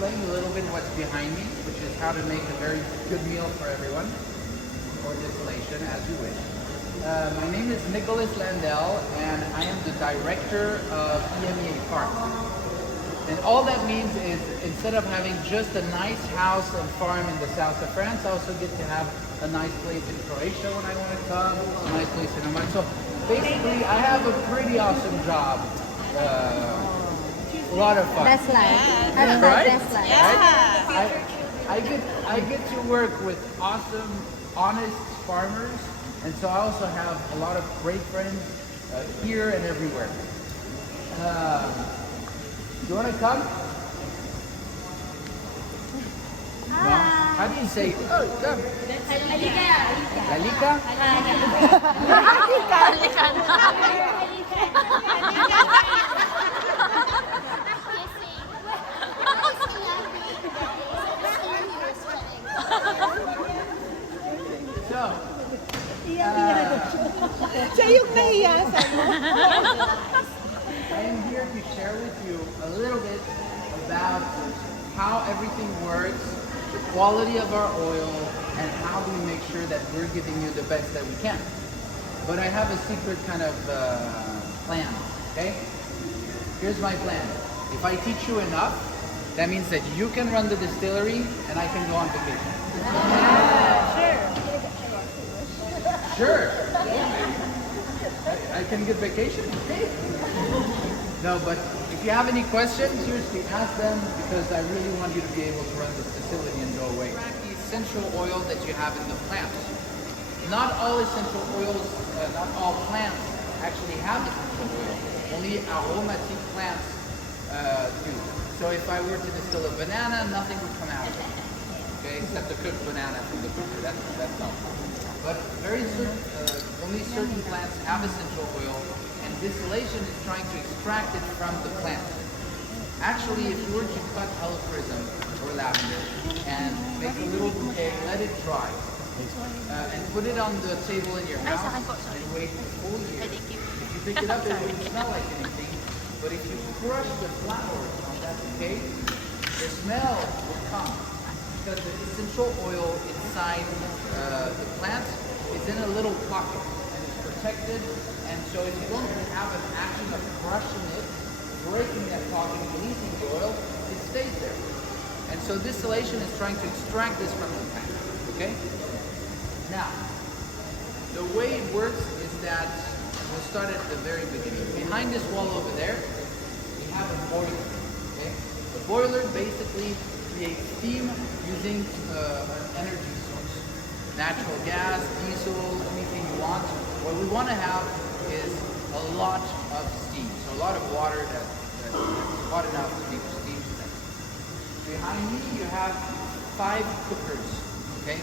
explain a little bit what's behind me, which is how to make a very good meal for everyone, or distillation, as you wish. My name is Nicholas Landell, and I am the director of EMEA Farm. And all that means is, instead of having just a nice house and farm in the south of France, I also get to have a nice place in Croatia when I want to come, a nice place in Oman. So basically, I have a pretty awesome job. A lot of fun. Best life. Right? Best life. Yeah. I get to work with awesome, honest farmers, and so I also have a lot of great friends here and everywhere. You want to come? No? How do you say? Oh, come. Lalika. So, Siya yung nahiya sa'yo. I am here to share with you a little bit about how everything works, the quality of our oil, and how we make sure that we're giving you the best that we can. But I have a secret kind of plan, okay? Here's my plan. If I teach you enough, that means that you can run the distillery and I can go on vacation. Sure. I can get vacation. No, but if you have any questions, seriously ask them, because I really want you to be able to run this facility and go away. The essential oil that you have in the plant. Not all essential oils, not all plants actually have essential oil. Only aromatic plants do. So if I were to distill a banana, nothing would come out of it. Okay, except the cooked banana from the cooker. That's not. But only certain plants have essential oil, and distillation is trying to extract it from the plant. Actually, if you were to cut hellerism or lavender and make a little bouquet, let it dry, and put it on the table in your house and wait a full year. If you pick it up, it wouldn't smell like anything. But if you crush the flowers on that bouquet, the smell will come, because the essential oil inside the plant is in a little pocket and it's protected, and so if you don't have an action of crushing it, breaking that pocket, releasing the oil, it stays there. And so distillation is trying to extract this from the plant. Okay? Now, the way it works is that we'll start at the very beginning. Behind this wall over there, we have a boiler. Okay? The boiler basically creates steam using an energy source. Natural gas, diesel, anything you want. What we want to have is a lot of steam. So a lot of water that's hot enough to make steam. Behind me you have 5 cookers. Okay?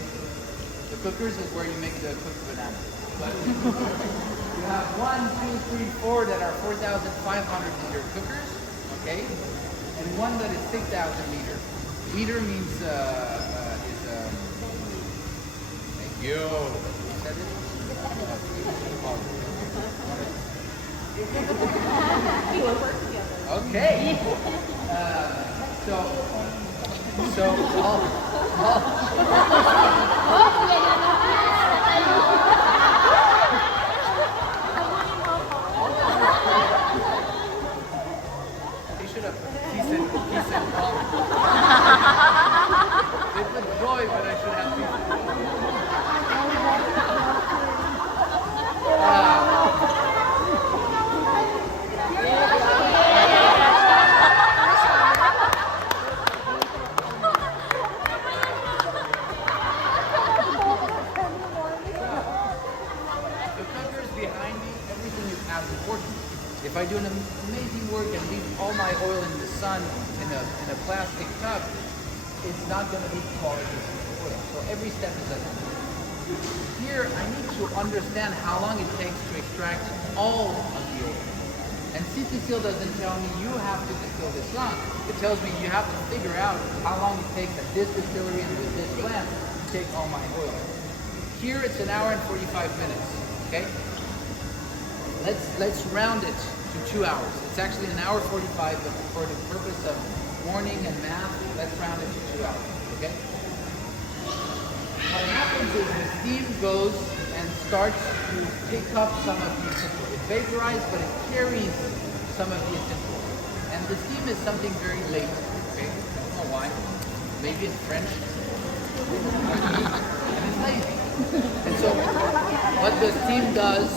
The cookers is where you make the cooked banana. But you have 1, 2, 3, 4 that are 4,500 liter cookers. Okay? And one that is 6,000 liter. Liter means thank you. You said it? Okay. He should have peace and calm. They put joy, but I should have peace. If I do an amazing work and leave all my oil in the sun in a plastic cup, it's not going to be quality oil. So every step is like that. Here, I need to understand how long it takes to extract all of the oil. And Cecile doesn't tell me you have to distill this long. It tells me you have to figure out how long it takes at this distillery and with this plant to take all my oil. Here, it's an hour and 45 minutes. Okay. Let's round it to 2 hours. It's actually an hour 45, but for the purpose of morning and math, let's round it to 2 hours, okay? What happens is the steam goes and starts to pick up some of the essential oil. It vaporizes, but it carries some of the essential oil. And the steam is something very late, okay? I don't know why. Maybe it's French. And it's lazy. And so what the steam does,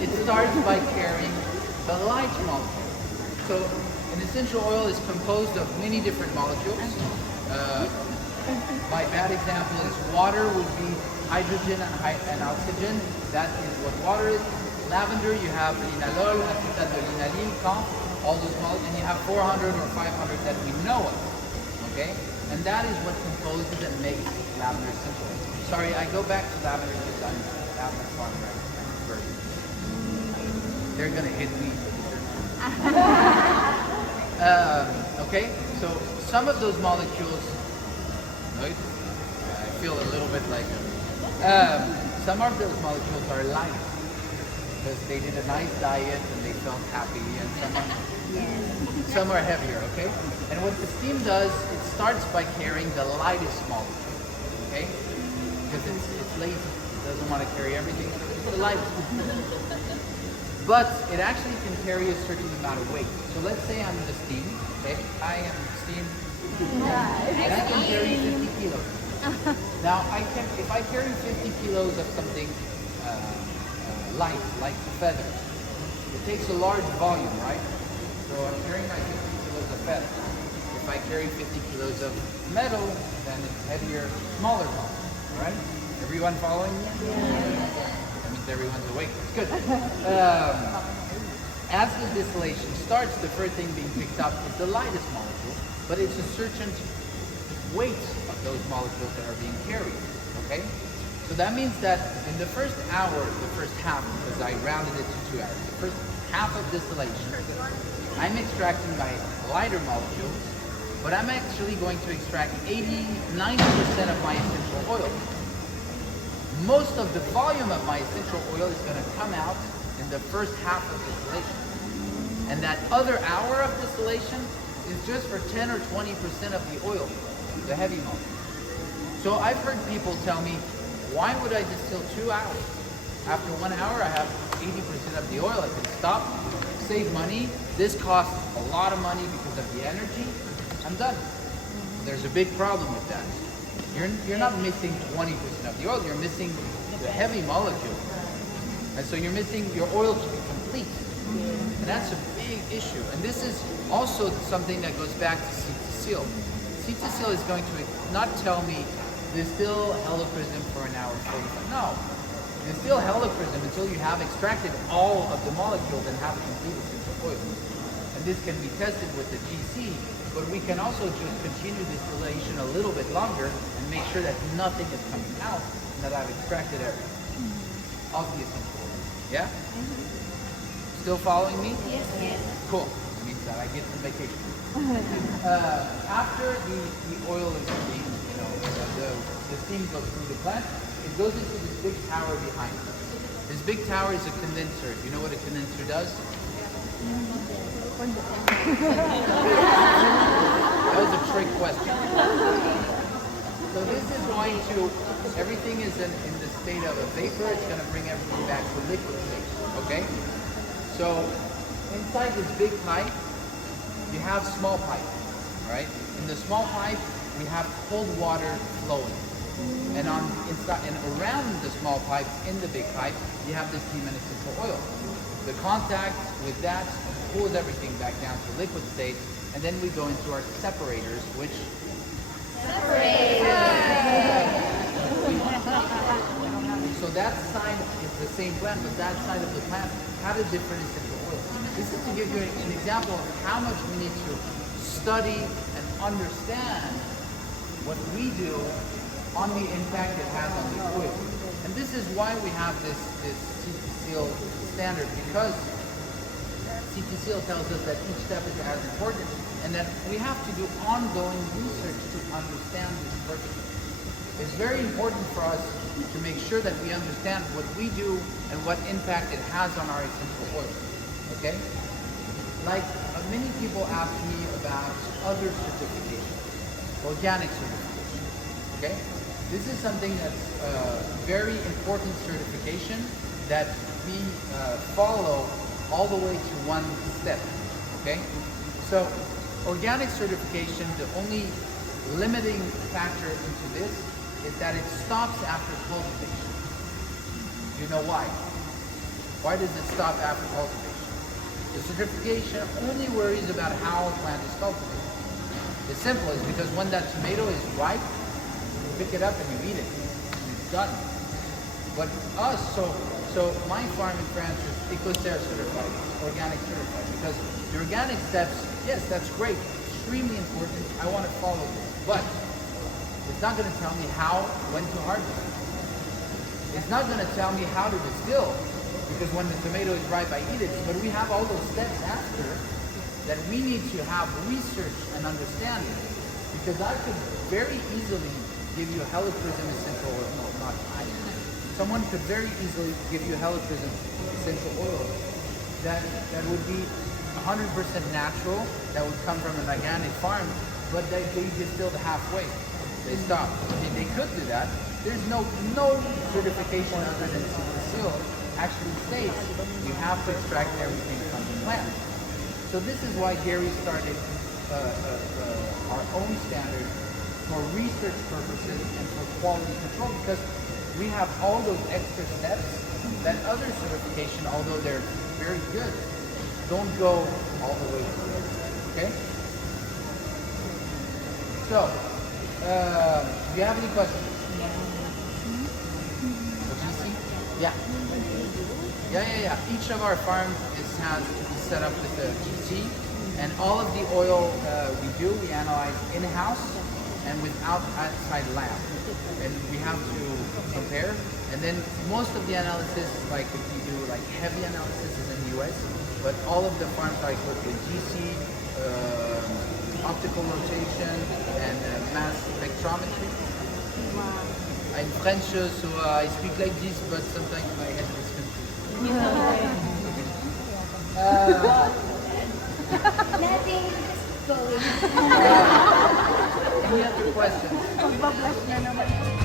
it starts by carrying the light molecule. So an essential oil is composed of many different molecules. My bad example is water would be hydrogen and oxygen. That is what water is. Lavender, you have linalol, acetate de linalil, camp, all those molecules, and you have 400 or 500 that we know of. Okay? And that is what composes and makes lavender essential oil. Sorry, I go back to lavender because I'm a lavender farmer. They're gonna hit me. Okay, so some of those molecules, right? I feel a little bit like some of those molecules are light because they did a nice diet and they felt happy, and some are heavier, okay? And what the steam does, it starts by carrying the lightest molecule, okay? Because it's lazy, it doesn't want to carry everything, it's the lightest. But it actually can carry a certain amount of weight. So let's say I'm the steam, okay? I am steam, and I can carry 50 kilos. Now, if I carry 50 kilos of something light, like feather, it takes a large volume, right? So I'm carrying my 50 kilos of feather. If I carry 50 kilos of metal, then it's heavier, smaller volume, right? Everyone following me? Yeah. That means everyone's awake. It's good. As the distillation starts, the first thing being picked up is the lightest molecule, but it's a certain weight of those molecules that are being carried, okay? So that means that in the first hour, the first half, because I rounded it to 2 hours, the first half of distillation, I'm extracting my lighter molecules, but I'm actually going to extract 80–90% of my essential oil. Most of the volume of my essential oil is going to come out in the first half of distillation. And that other hour of distillation is just for 10 or 20% of the oil, the heavy molecule. So I've heard people tell me, why would I distill 2 hours? After 1 hour, I have 80% of the oil. I can stop, save money. This costs a lot of money because of the energy. I'm done. There's a big problem with that. You're not missing 20% of the oil. You're missing the heavy molecule. And so you're missing your oil to be complete. And that's a big issue. And this is also something that goes back to Cécile. Cécile is going to not tell me distill helichrysum for an hour 45. No. Distill helichrysum until you have extracted all of the molecules and have a complete essential oil. And this can be tested with the GC, but we can also just continue distillation a little bit longer and make sure that nothing is coming out and that I've extracted everything of the essential oil. Yeah? Still following me? Yes, yes. Cool. That means that I get some vacation. After the oil is being, the steam goes through the plant, it goes into this big tower behind it. This big tower is a condenser. You know what a condenser does? That was a trick question. So this is going to, everything is in the state of a vapor. It's going to bring everything back to liquid state. Okay? So inside this big pipe, you have small pipe, right? In the small pipe, we have cold water flowing. And inside and around the small pipe, in the big pipe, you have the steam and essential oil. The contact with that pulls everything back down to liquid state, and then we go into our separators, which so that side is the same plant, but that side of the plant had a different essential oil. This is to give you an example of how much we need to study and understand what we do on the impact it has on the oil. And this is why we have this CT-seal standard, because CT-seal tells us that each step is as important and that we have to do ongoing research to understand this perfectly. It's very important for us to make sure that we understand what we do and what impact it has on our essential oils. Okay? Like many people ask me about other certifications, organic certification. Okay, this is something that's a very important certification that we follow all the way to one step. Okay, so organic certification, the only limiting factor into this is that it stops after cultivation. You know why? Why does it stop after cultivation? The certification only worries about how a plant is cultivated. It's simple, it's because when that tomato is ripe, you pick it up and you eat it. And it's done. But us, so my farm in France is Ecocer certified, organic certified, because the organic steps, yes, that's great, extremely important. I want to follow this, but it's not going to tell me how, when to harvest. It's not going to tell me how to distill, because when the tomato is ripe, I eat it. But we have all those steps after that we need to have research and understanding, because I could very easily give you helichrysum essential oil. No, not I. Someone could very easily give you helichrysum essential oil that would be 100% natural, that would come from an organic farm, but they distilled halfway. They stopped. They could do that. There's no certification other than Distill actually states you have to extract everything from the plant. So this is why Gary started our own standard for research purposes and for quality control, because we have all those extra steps that other certification, although they're very good, don't go all the way through. Okay? So, do you have any questions? GC? Yeah. Yeah. Each of our farms has to be set up with a GC, and all of the oil we analyze in-house and without outside lab. And we have to compare. And then most of the analysis, like if you do like heavy analysis, is in the US, but all of the farms are equipped with GC, optical rotation, and mass spectrometry. Wow. I'm French, so I speak like this, but sometimes my head is confused. Nothing, just going. Any other questions? Magbablash na naman.